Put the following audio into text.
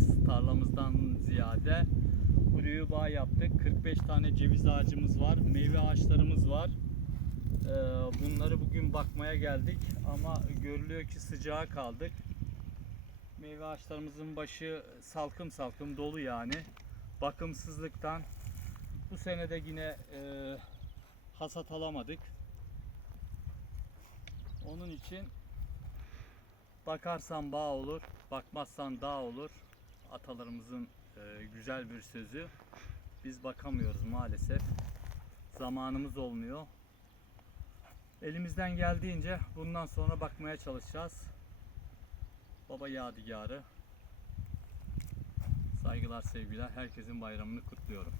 diyebiliriz. Tarlamızdan ziyade kuruyu bağ yaptık. 45 tane ceviz ağacımız var. Meyve ağaçlarımız var. Bunları bugün bakmaya geldik ama görülüyor ki sıcağa kaldık. Meyve ağaçlarımızın başı salkım salkım dolu yani. Bakımsızlıktan bu sene de yine hasat alamadık. Onun için bakarsan bağ olur, bakmazsan dağ olur. Atalarımızın güzel bir sözü. Biz bakamıyoruz maalesef. Zamanımız olmuyor. Elimizden geldiğince bundan sonra bakmaya çalışacağız. Baba yadigarı. Saygılar, sevgiler. Herkesin bayramını kutluyorum.